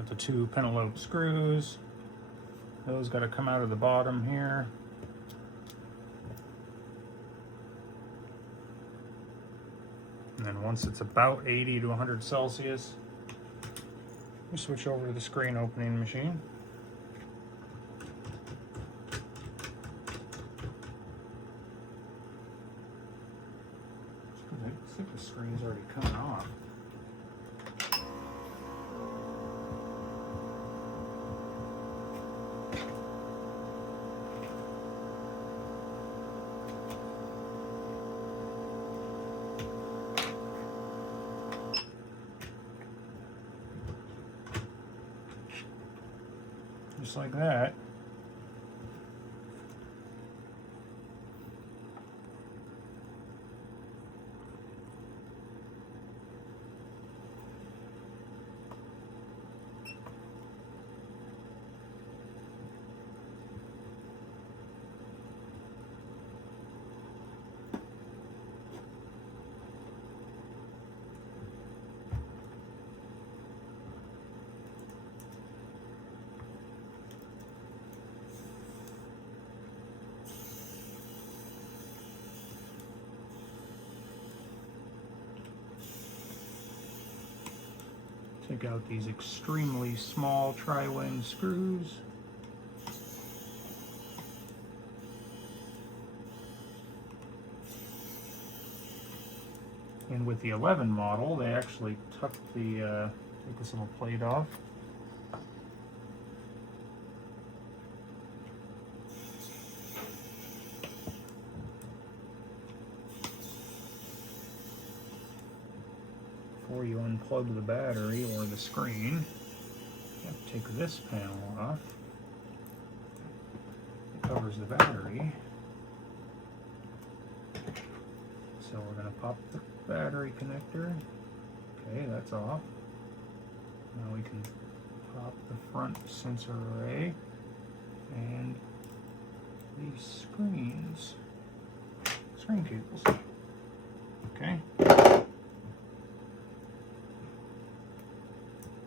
Got the two pentalobe screws. Those got to come out of the bottom here. And then once it's about 80 to 100 Celsius, we switch over to the screen opening machine. Looks like the screen's already coming off. Just like that. Take out these extremely small tri-wing screws. And with the 11 model, they actually tuck the, take this little plate off. Before you unplug the battery or the screen, you have to take this panel off. It covers the battery. So we're going to pop the battery connector. Okay, that's off. Now we can pop the front sensor array and these screen cables. Okay.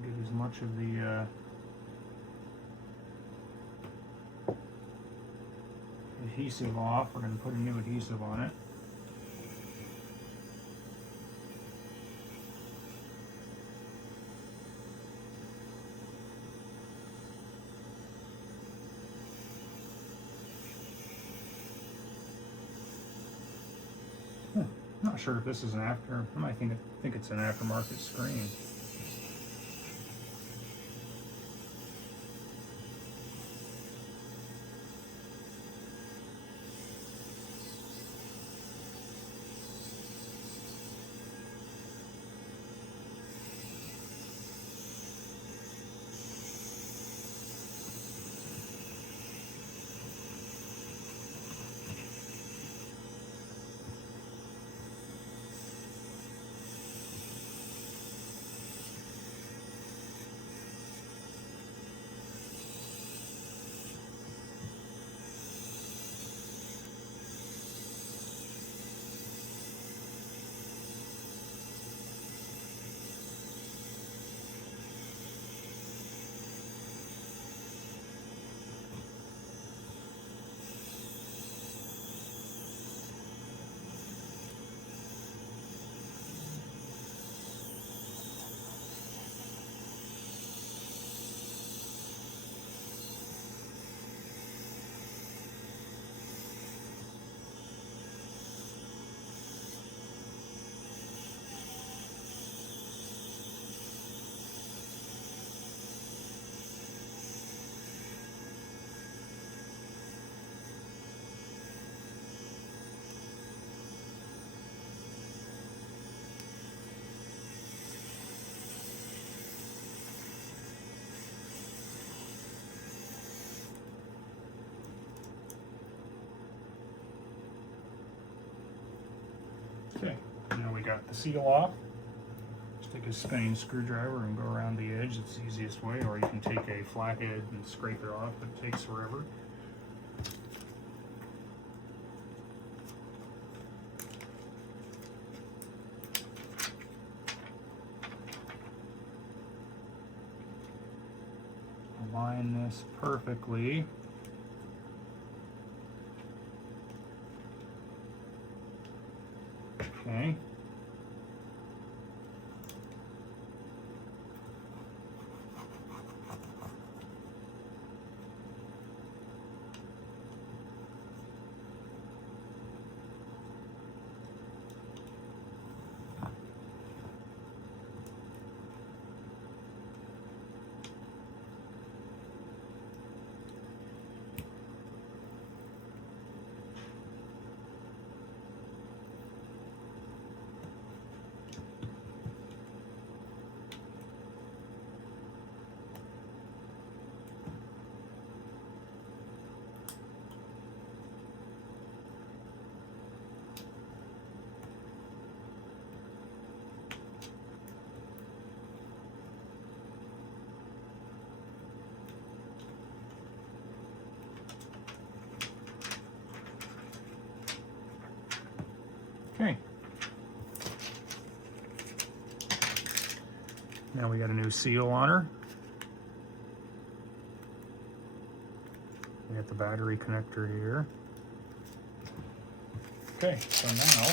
Get as much of the adhesive off. We're going to put a new adhesive on it. I'm not sure if this is an I might think it's an aftermarket screen. Okay, now we got the seal off. Just take a spinning screwdriver and go around the edge. It's the easiest way, or you can take a flathead and scrape it off, but it takes forever. line this perfectly. Okay. Okay. Now we got a new seal on her. We got the battery connector here. Okay, so now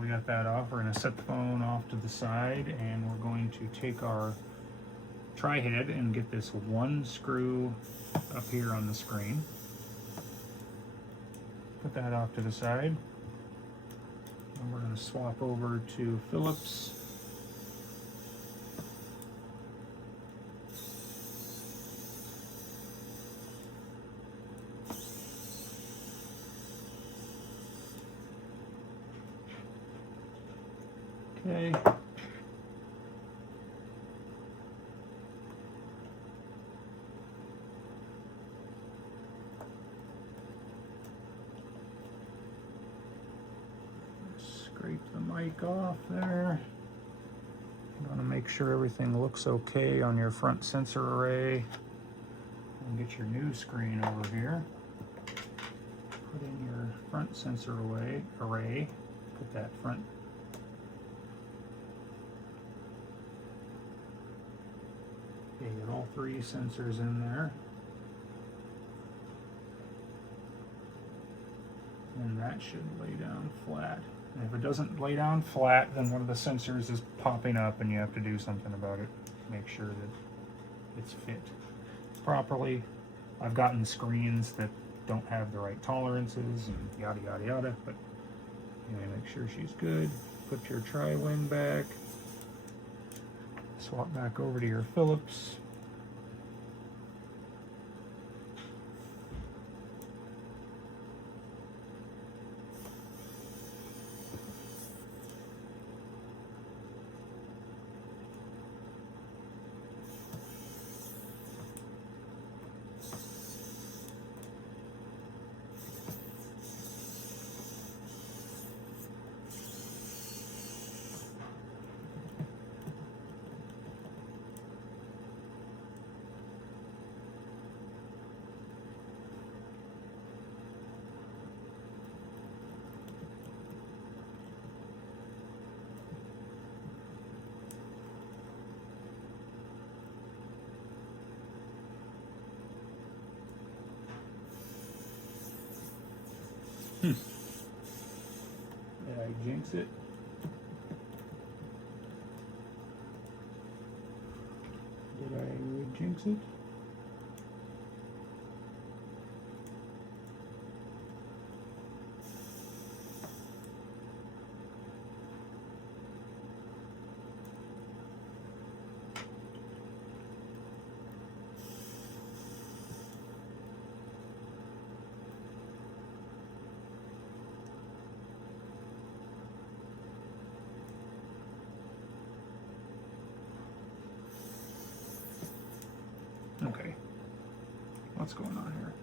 we got that off. We're going to set the phone off to the side, and we're going to take our tri-head and get this one screw up here on the screen. Put that off to the side. And we're going to swap over to Phillips. Okay. Scrape the mic off there. You want to make sure everything looks okay on your front sensor array. And get your new screen over here. Put in your front sensor array. Put that front. Okay, get all three sensors in there. And that should lay down flat. And if it doesn't lay down flat, then one of the sensors is popping up and you have to do something about it. Make sure that it's fit properly. I've gotten screens that don't have the right tolerances and yada yada yada, but anyway, make sure she's good. Put your tri-wing back. Swap back over to your Phillips. Did I jinx it? Did I jinx it? Okay, what's going on here?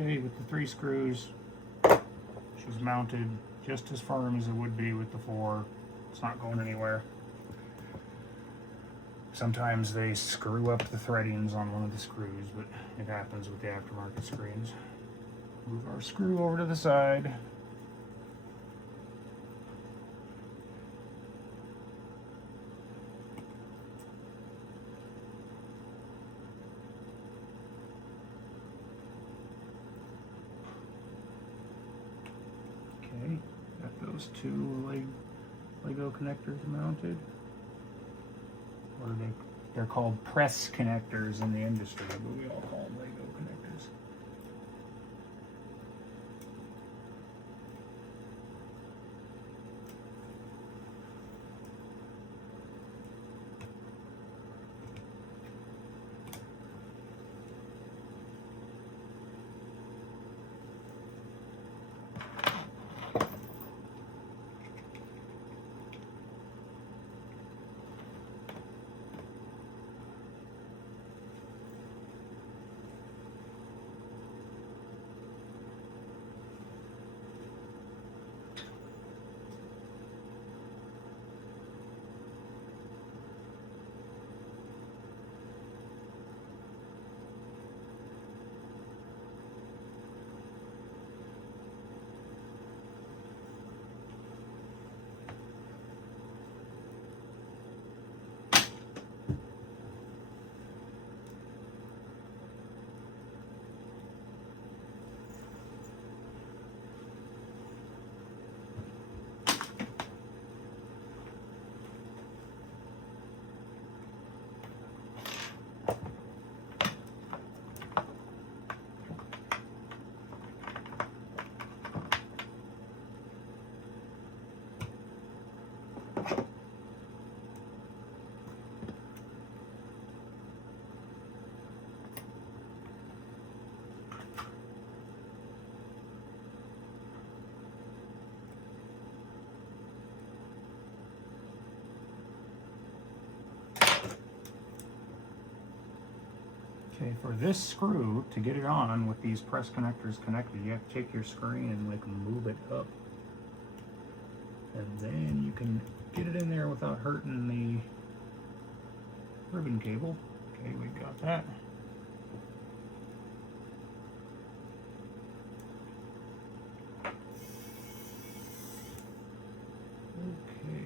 Okay, with the 3 screws, she's mounted just as firm as it would be with the 4. It's not going anywhere. Sometimes they screw up the threadings on one of the screws, but it happens with the aftermarket screens. Move our screw over to the side. Okay, got those 2 Lego connectors mounted. Or they're called press connectors in the industry, but we all call them Lego connectors. Okay, for this screw, to get it on with these press connectors connected, you have to take your screen and like move it up. And then you can get it in there without hurting the ribbon cable. Okay, we got that. Okay.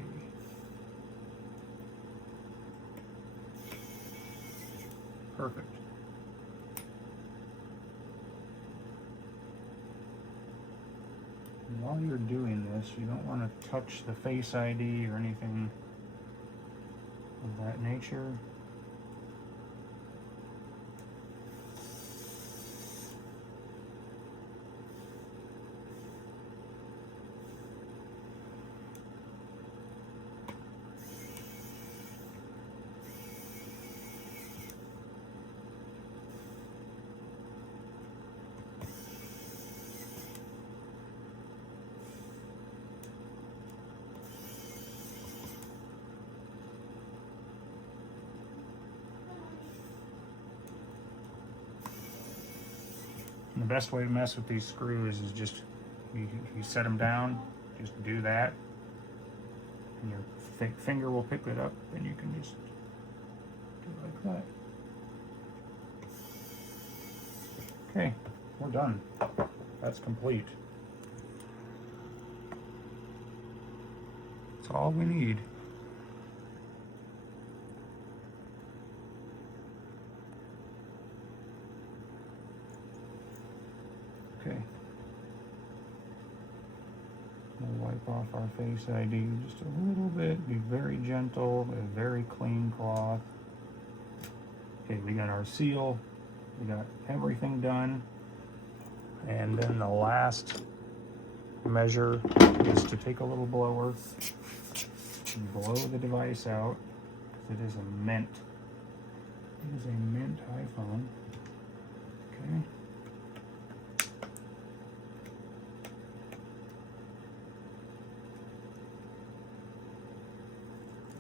Perfect. And while you're doing this, you don't want to touch the Face ID or anything of that nature. And the best way to mess with these screws is just, you set them down, just do that, and your finger will pick it up, and you can just do it like that. Okay, we're done. That's complete. That's all we need. Okay. We'll wipe off our Face ID just a little bit. Be very gentle, a very clean cloth. Okay, we got our seal. We got everything done. And then the last measure is to take a little blower and blow the device out. It is a mint. It is a mint iPhone. Okay.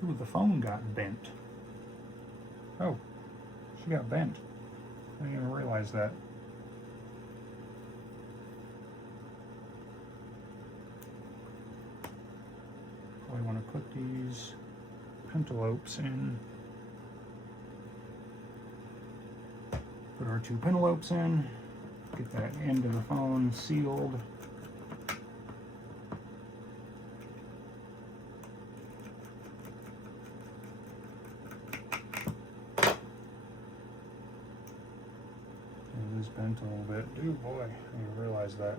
Ooh, the phone got bent. Oh, she got bent. I didn't even realize that. going to put these pentalopes in. Put our 2 pentalopes in. Get that end of the phone sealed. It is bent a little bit. Oh boy, I didn't realize that.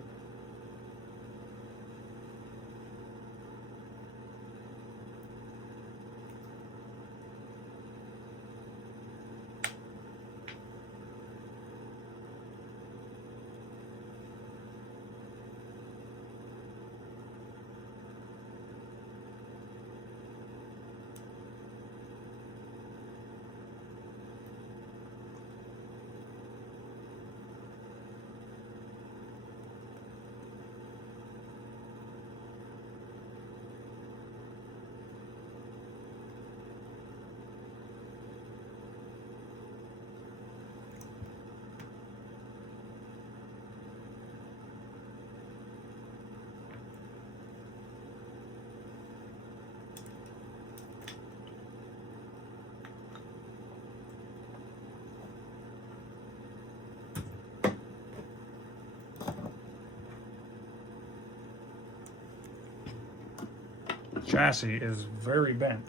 Chassis is very bent.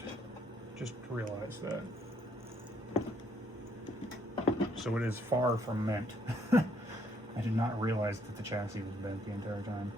Just realized that. So it is far from mint. I did not realize that the chassis was bent the entire time.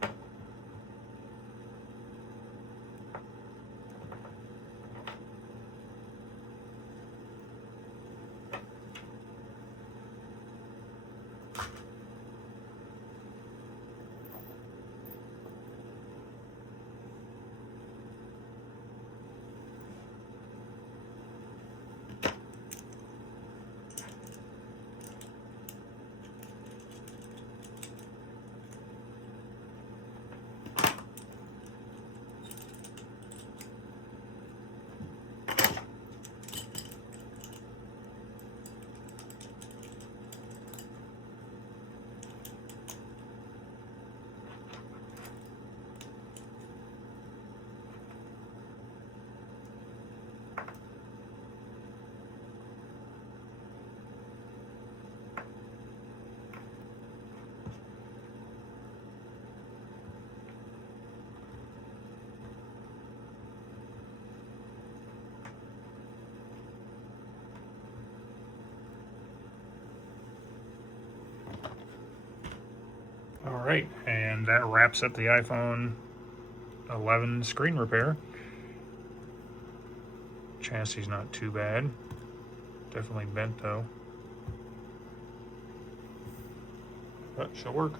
Alright, and that wraps up the iPhone 11 screen repair. Chassis not too bad. Definitely bent though. But she'll work.